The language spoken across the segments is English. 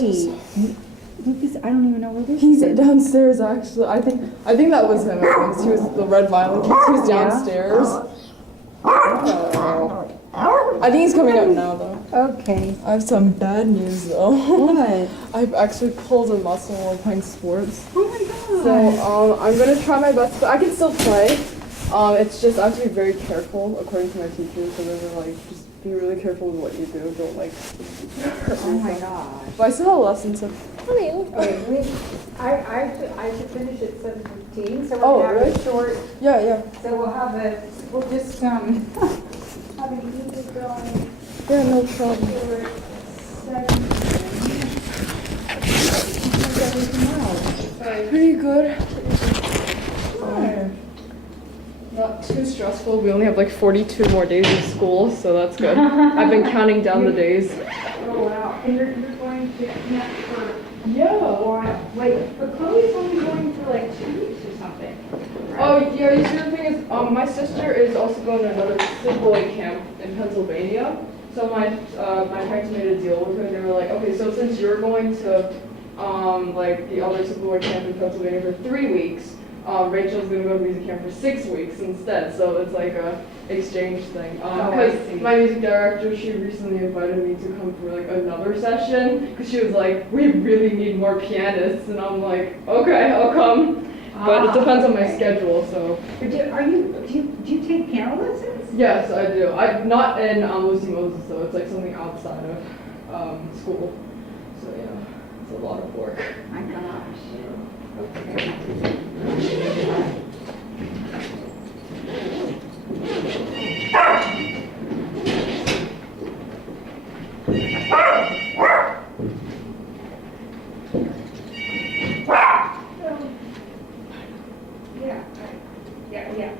Hey, Lucas, I don't even know where Lucas He's is. downstairs actually. I think that was him at least. He was the red violin. He was downstairs. I think he's coming out now though. Okay. I have some bad news though. What? I've actually pulled a muscle while playing sports. Oh my god. So I'm gonna try my best, but I can still play. It's just I have to be very careful according to my teachers. So they're like, just be really careful with what you do. Don't like hurt Oh my yourself. gosh. But I still have lessons. So Okay, I should finish at 7:15, so Oh, we're gonna have really? a short, yeah. so we'll just, have an easy going. Yeah, no problem. Short segment. How's everything else? Sorry. Pretty good. Sure. Not too stressful. We only have like 42 more days of school, so that's good. I've been counting down the days. Oh, wow. And you're going to connect for a Yeah. while. Wait, but Chloe's only going for like 2 weeks or something. Oh, yeah, you see the thing is, my sister is also going to another sleepaway camp in Pennsylvania. So my parents made a deal with her. They were like, okay, so since you're going to like the other sleepaway camp in Pennsylvania for 3 weeks, Rachel's gonna go to music camp for 6 weeks instead. So it's like a exchange thing. I Because see. my music director, she recently invited me to come for like another session because she was like, we really need more pianists, and I'm like, okay, I'll come. But it depends on my okay. schedule, so. But do you take piano lessons? Yes, I do. I'm not in Lucy Moses, so it's like something outside of school. So yeah, it's a lot of work. My gosh. Okay. Yeah, yeah.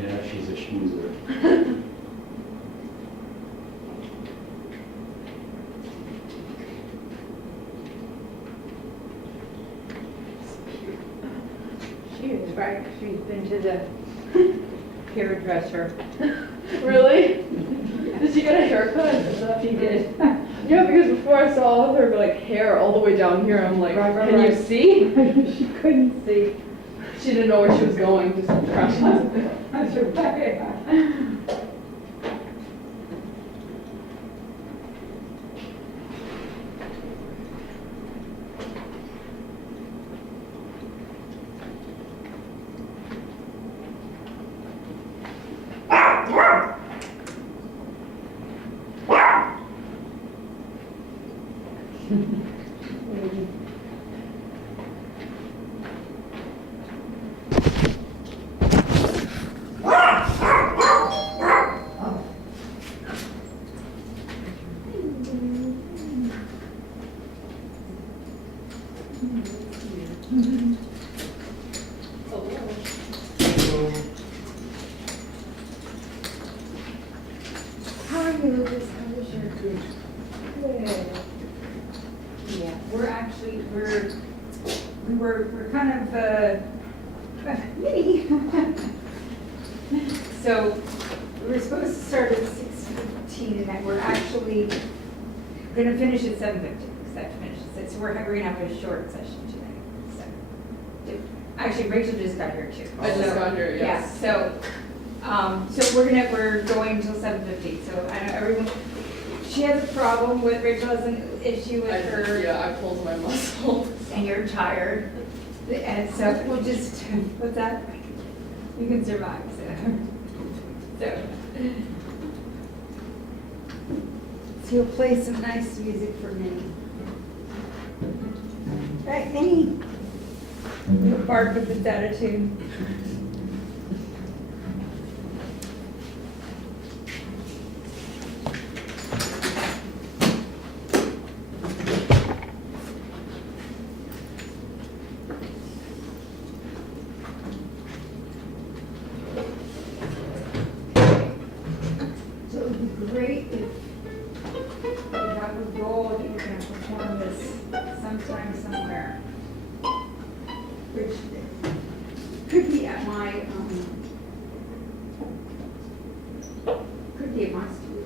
Yeah, she's a schmoozer. She is right, she's been to the hairdresser. Really? Did she get a haircut? Is that- She did. Yeah, because before I saw her like hair all the way down here, I'm like, Right. can you see? She couldn't see. She didn't know where she was going, just crashing. That's right. How are you, Lucas? How was your good? Yeah, we're kind of, mini. So, we were supposed to start at 6:15 and we're actually gonna finish at 7:15, because that finishes it. So we're gonna have a short session today, so. Actually, Rachel just got here too. I just So, got here, Yeah, yes. so we're going until 7:15, so I know everyone, she has a problem with, Rachel has an issue with her, Yeah, I pulled my muscle. and you're tired. And so we'll just, what's that? You can survive, so. So you'll play some nice music for me. Right, Minnie? You bark with this attitude. would be great if that would roll, that you're gonna perform this sometime somewhere. Which could be at my, could be at my studio.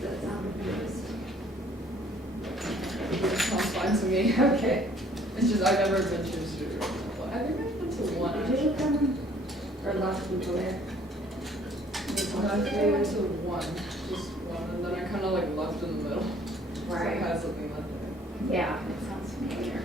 Does that sound good? Sounds fine to me. Okay. It's just, I've never been to a studio. I think I've been to one. Did you come, or lots of people there? I think I went to one, just one, and then I kind of like left in the middle. So I Right. had something that day. Yeah, that sounds familiar.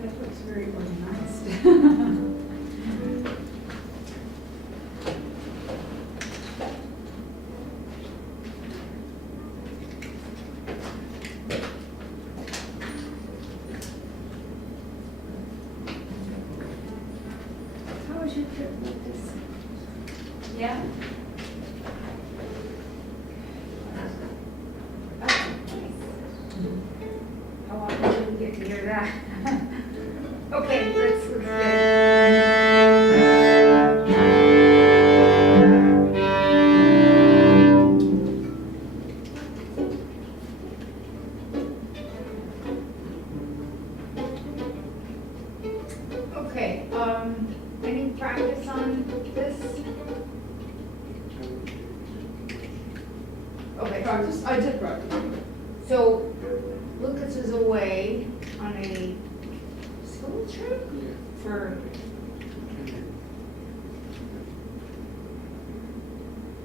That looks very organized. How was your trip with this? Yeah? Oh, nice. How often do we get to hear that? Okay, let's get. Okay, any practice on this? Okay, Practice, I did practice. so Lucas is away on a school trip for.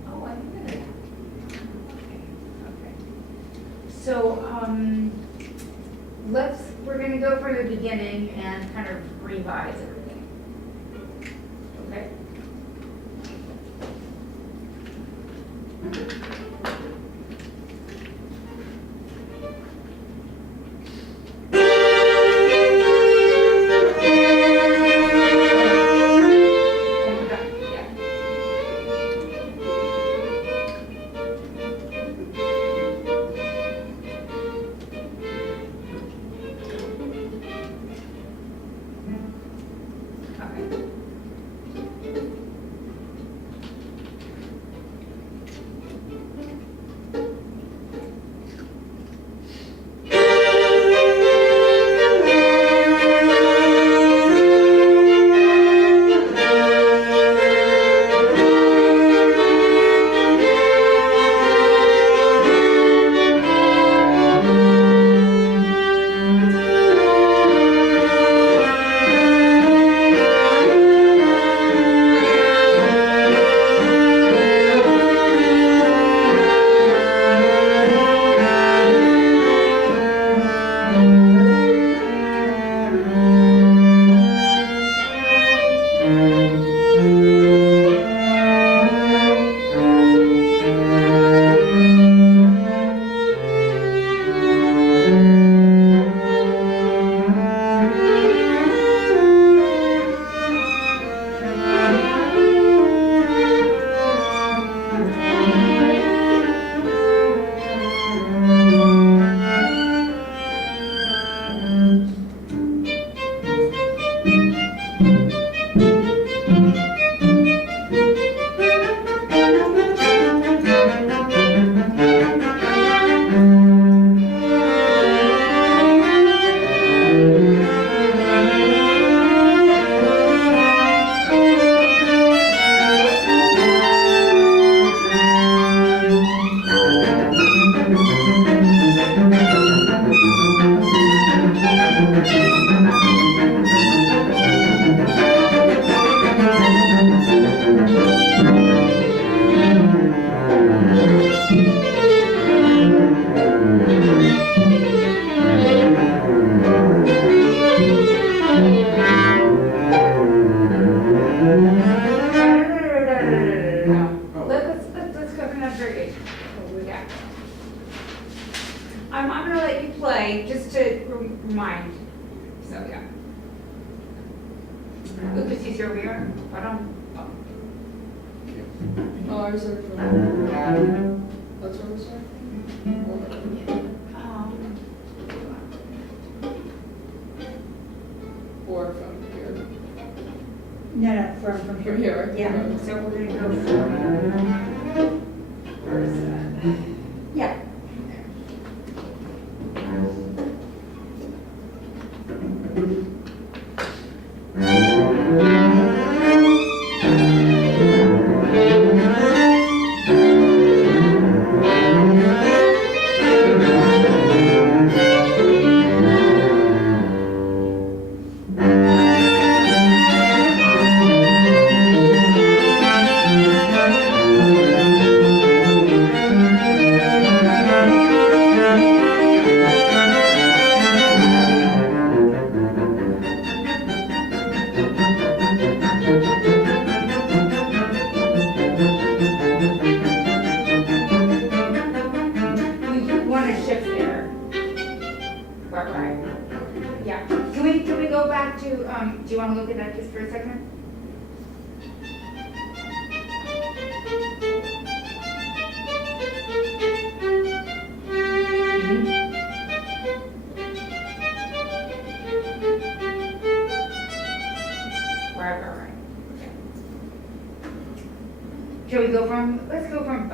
Oh, I didn't know that. Okay. So, we're gonna go from the beginning and kind of revise everything. Okay? I'm gonna let you play, just to remind, so, yeah. Lucas, you still here? I don't. Oh, I reserved for that. That's where we start? Or from here? No, from From here? Yeah, Okay. so we're gonna go from, where's that? Yeah. We want to shift there. Right. Yeah. Can we go back to, do you want to look at that just for a second? Right. Shall we go from, let's go from,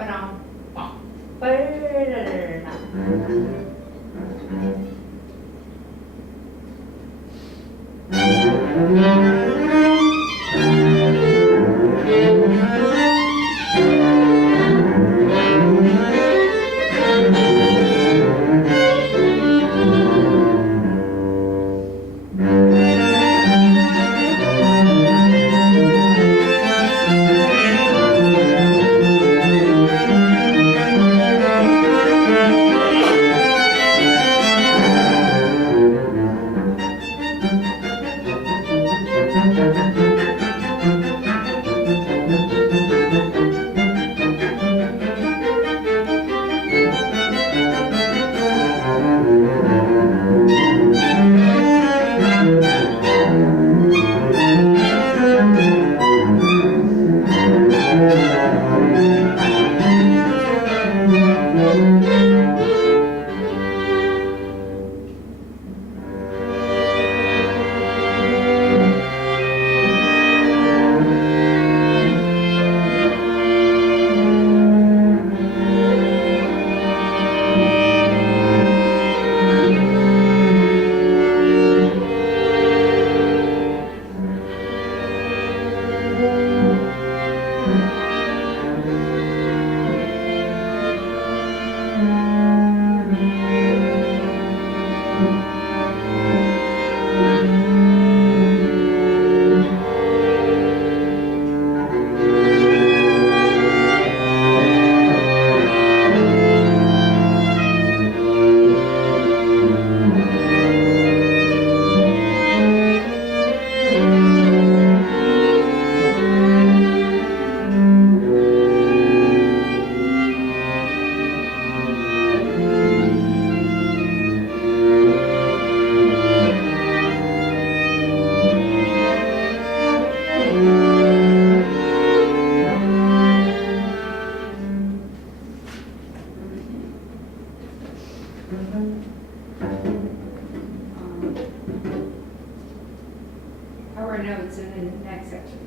our notes in the next section.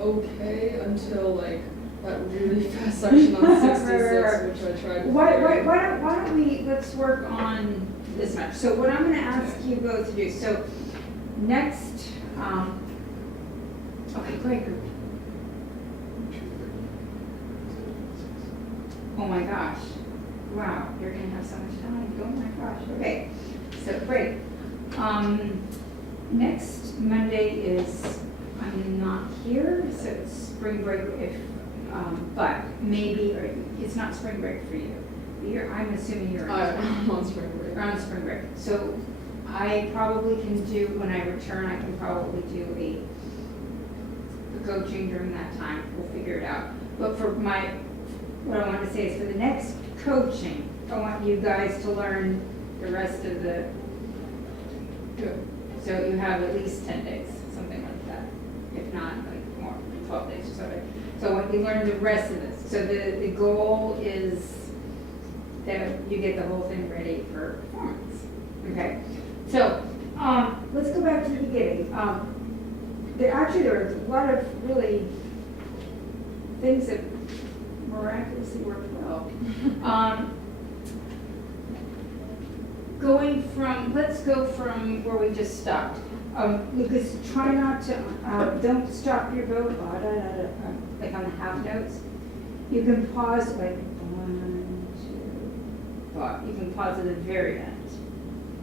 Okay, until like that really fast section on 66, which I tried. Why don't we, let's work on this much. So what I'm gonna ask you both to do, so next, okay, great. Oh my gosh, wow, you're gonna have so much time, oh my gosh, okay, so great. Next Monday is, I'm not here, so it's spring break if, but maybe, or it's not spring break for you. I'm assuming you're I'm on spring break. you're on spring break. So I probably can do, when I return, I can probably do a coaching during that time, we'll figure it out. But for what I want to say is for the next coaching, I want you guys to learn the rest of the, Good. so you have at least 10 days, something like that. If not, like more, 12 days or something. So I want you to learn the rest of this. So the goal is that you get the whole thing ready for performance. Okay, so let's go back to the beginning. There were a lot of really things that miraculously worked well. Let's go from where we just stopped. Lucas, try not to, don't stop your bow, like on the half notes. You can pause like 1, 2, 5. You can pause at the very end.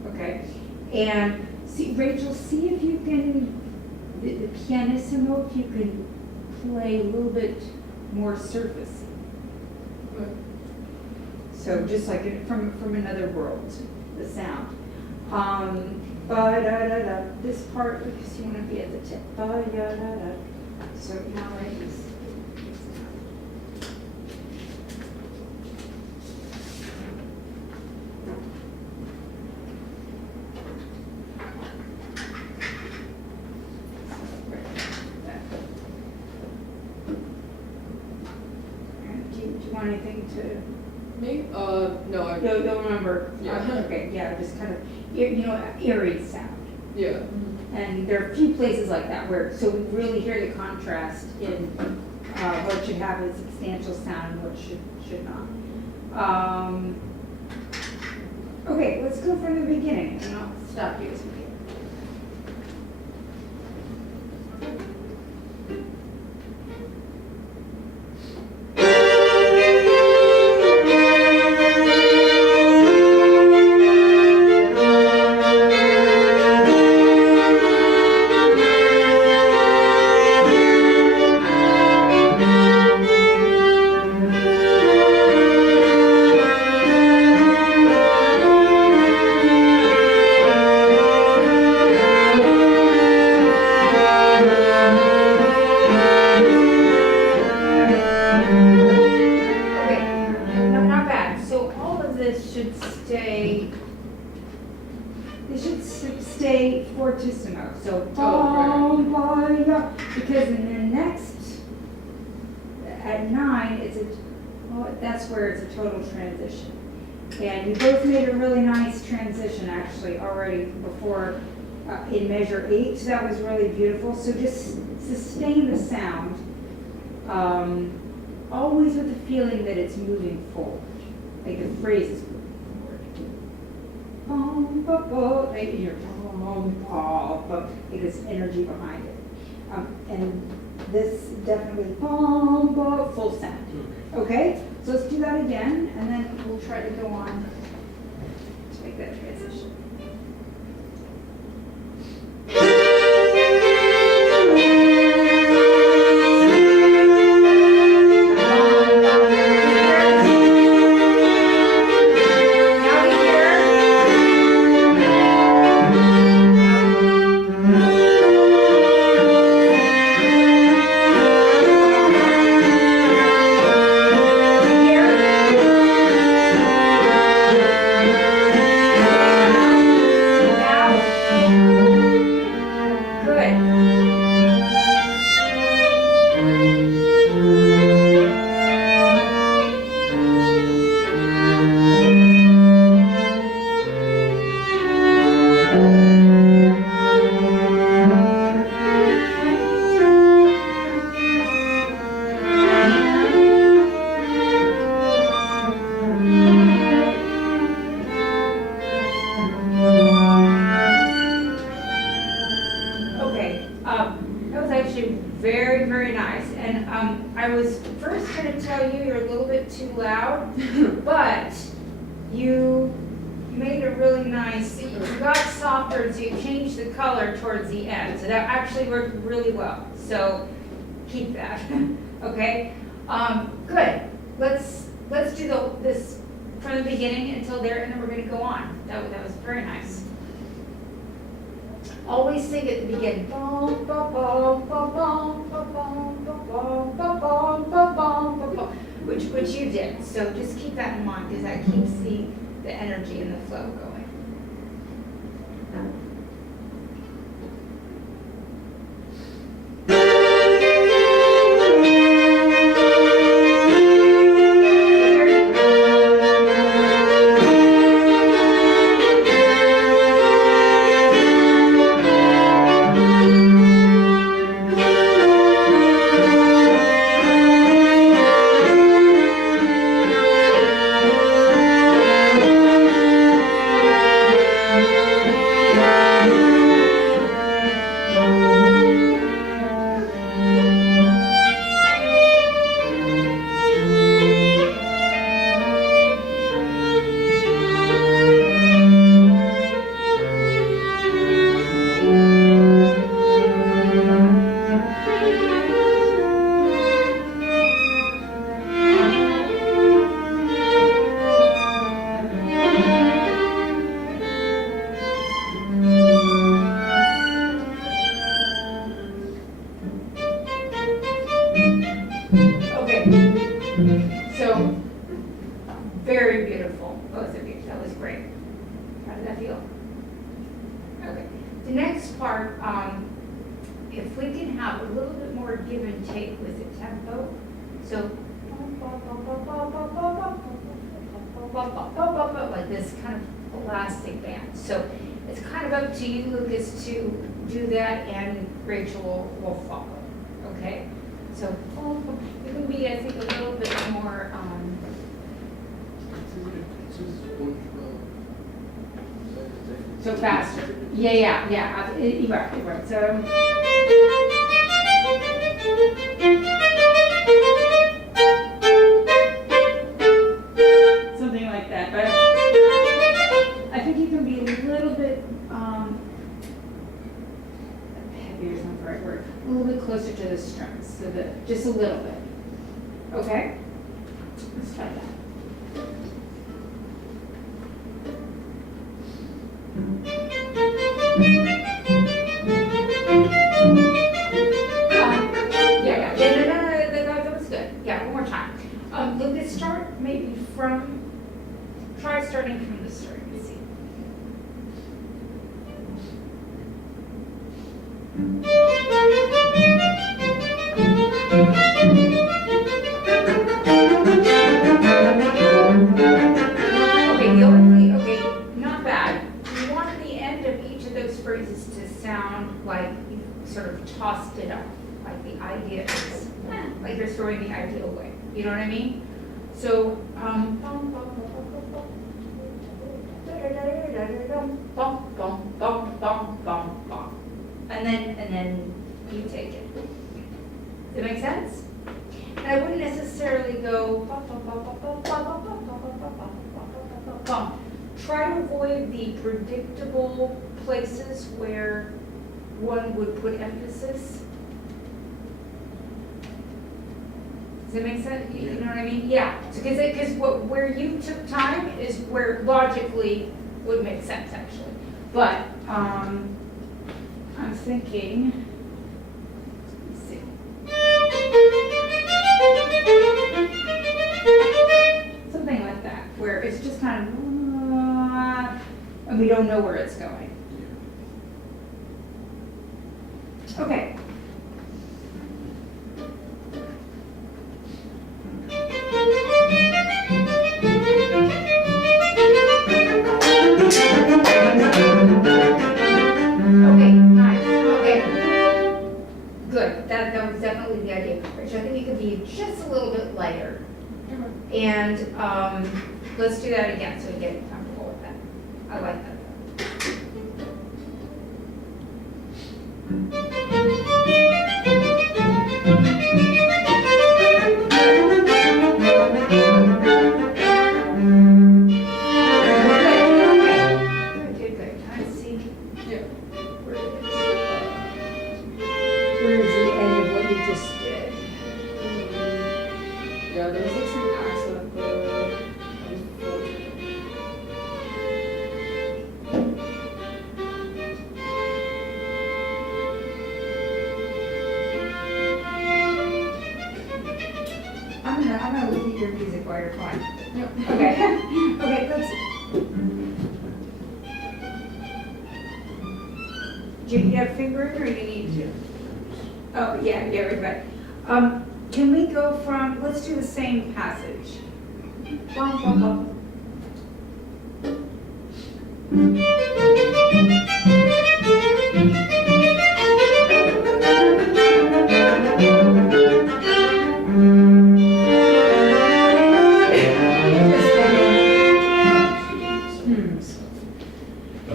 Okay? And see, Rachel, see if you can, the pianissimo, if you can play a little bit more surface. So just like from another world, the sound. Ba-da-da-da, this part, because you want to be at the tip. Ba-da-da-da. So now right is. Do you want anything to? Me? No, I. You'll remember. Yeah. Okay, yeah, just kind of, eerie sound. Yeah. And there are a few places like that where, so we really hear the contrast in what should have a substantial sound and what should not. Okay, let's go from the beginning, and I'll stop you as we go. Stay fortissimo. So because in the next at 9 that's where it's a total transition. And you both made a really nice transition actually already before in measure 8. So that was really beautiful. So just sustain the sound, always with the feeling that it's moving forward, like the phrase is moving forward. Right? You're because energy behind it. And this definitely full sound. Okay, so let's do that again, and then we'll try to go on to make that transition. Very, very nice. And I was first going to tell you you're a little bit too loud, but you made a really nice, you got softer, so you changed the color towards the end. So that actually worked really well. So keep that, okay? Good. Let's do this from the beginning until there, and then we're going to go on. That was very nice. Always sing at the beginning. Which you did. So just keep that in mind because that keeps the energy and the flow going. Very beautiful, both of you. That was great. How did that feel? Okay. The next part, if we can have a little bit more give and take with the tempo. So, like this kind of elastic band. So it's kind of up to you, Lucas, to do that, and Rachel will follow. Okay? So you can be, I think, a little bit more. So faster. Yeah. You're right. So. Something like that. But I think you can be a little bit heavier is not the right word. A little bit closer to the strings, so that just a little bit. Okay. Let's try that. That was good. Yeah, one more time. Lucas, start maybe try starting from the start. Let's see. Okay, not bad. You want the end of each of those phrases to sound like you sort of tossed it up. Like the idea is, like you're throwing the idea away. You know what I mean? So, and then you take it. Does that make sense? And I wouldn't necessarily go. Try to avoid the predictable places where one would put emphasis. Does that make sense? You know what I mean? Yeah. Because where you took time is where logically would make sense, actually. But I'm thinking. Let's see. Something like that, where it's just kind of, and we don't know where it's going. Okay. Okay, nice. Okay. Good. That was definitely the idea. Rachel, I think you could be just a little bit lighter. And let's do that again so we get comfortable with that. I like that. Good. I see. Yeah. Where is the end of what you just did? Yeah, there was like some accent there. I'm gonna look at your music while you're fine. Yep. Okay. Okay, let's. Do you have fingering or you need? Oh, yeah, right. Can we go from, let's do the same passage. Bum, bum, bum.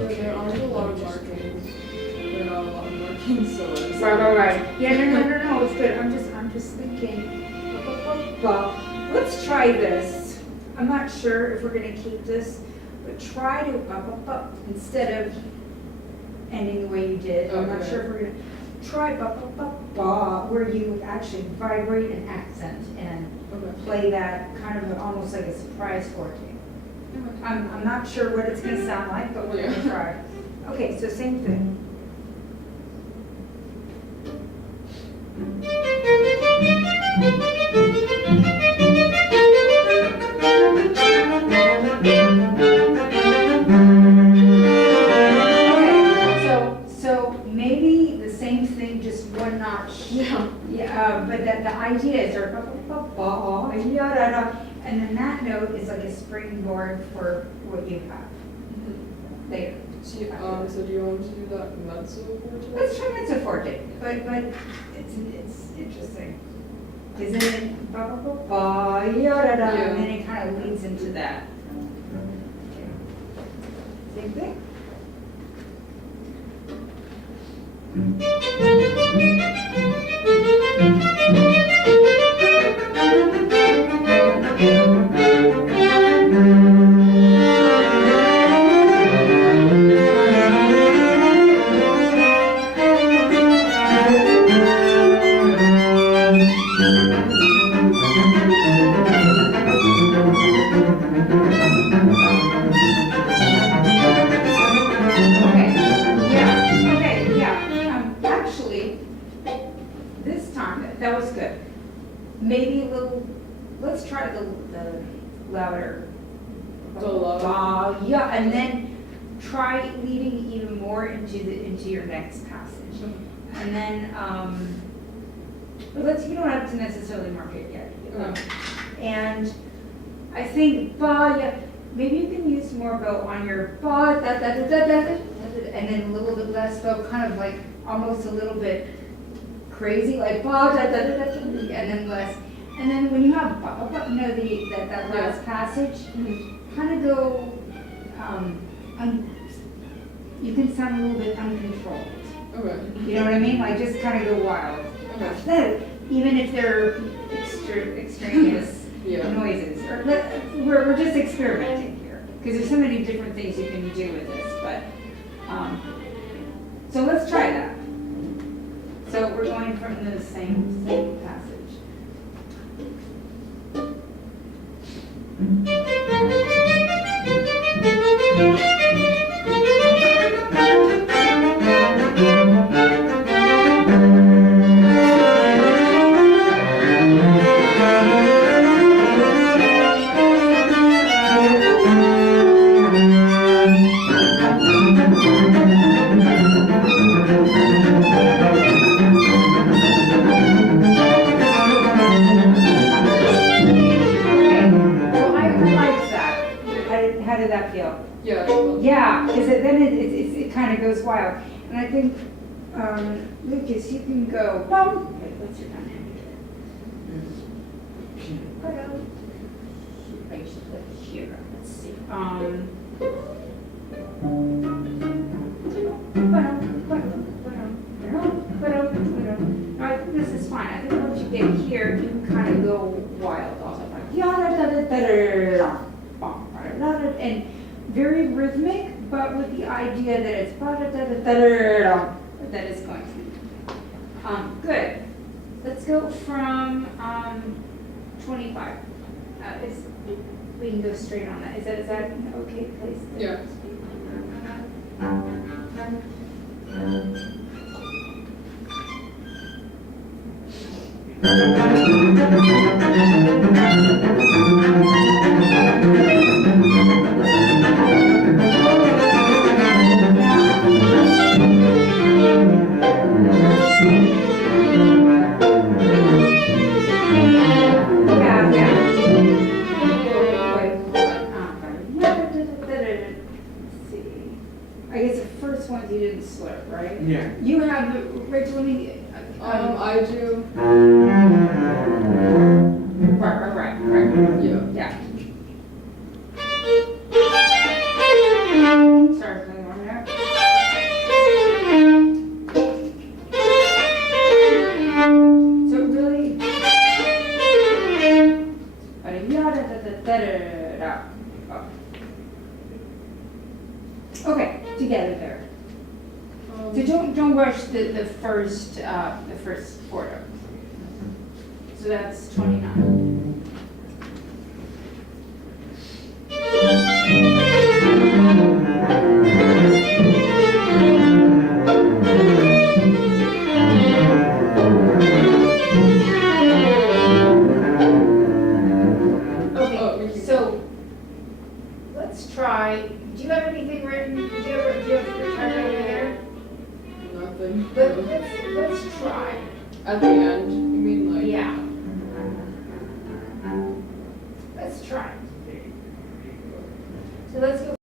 There aren't a lot of markings. There are not a lot of markings, so it's Right. Yeah, no, it's good. I'm just thinking. Well, let's try this. I'm not sure if we're gonna keep this, but try to instead of ending the way you did. I'm not Okay. sure if we're gonna try where you actually vibrate an accent and okay. play that kind of almost like a surprise forte. I'm not sure what it's gonna sound like, but we're gonna try. Okay, so same thing. idea is sort of and then that note is like a springboard for what you have later. So do you want to do that mezzo forte? Let's try mezzo forte, but it's interesting. Isn't it ba ba ba ba Yeah. and then it kind of leads into that. Same thing. Actually, this time, that was good. Maybe a little, let's try the louder. The louder? Yeah, and then try leading even more into your next passage. And then, but you don't have to necessarily mark it yet. And I think yeah, maybe you can use more bow on your ba da da da da da da, and then a little bit less bow, kind of like almost a little bit crazy, like ba da da da da, and then less. And then when you have ba, ba, you know that last passage, kind of go, you can sound a little bit uncontrolled. Okay. You know what I mean? Like just kind of go wild. Okay. Even if they're extraneous Yeah. noises, or we're just experimenting here because there's so many different things you can do with this. But so let's try that. So we're going from the same passage. How did that feel? Yeah. Yeah, because then it kind of goes wild. And I think, Lucas, you can go, boom. Wait, what's your gun I should put it here. Let's see. I think this is fine. I think once you get here, you can kind of go wild also. Like, and very rhythmic, but with the idea that it's that it's going to. Good. Let's go from 25. We can go straight on that. Is that an okay place? Yeah. I guess the first ones you didn't slurp, right? Yeah. You have, Rachel, let me. I do. Right. Yeah. Yeah. Sorry, play one there. So really. Okay, together there. So don't rush the first quarter. So that's 29. Okay, so let's try. Do you have anything written? Do you have your time over there? Nothing. Let's try. At the end, you mean like? Yeah. let's try. So let's go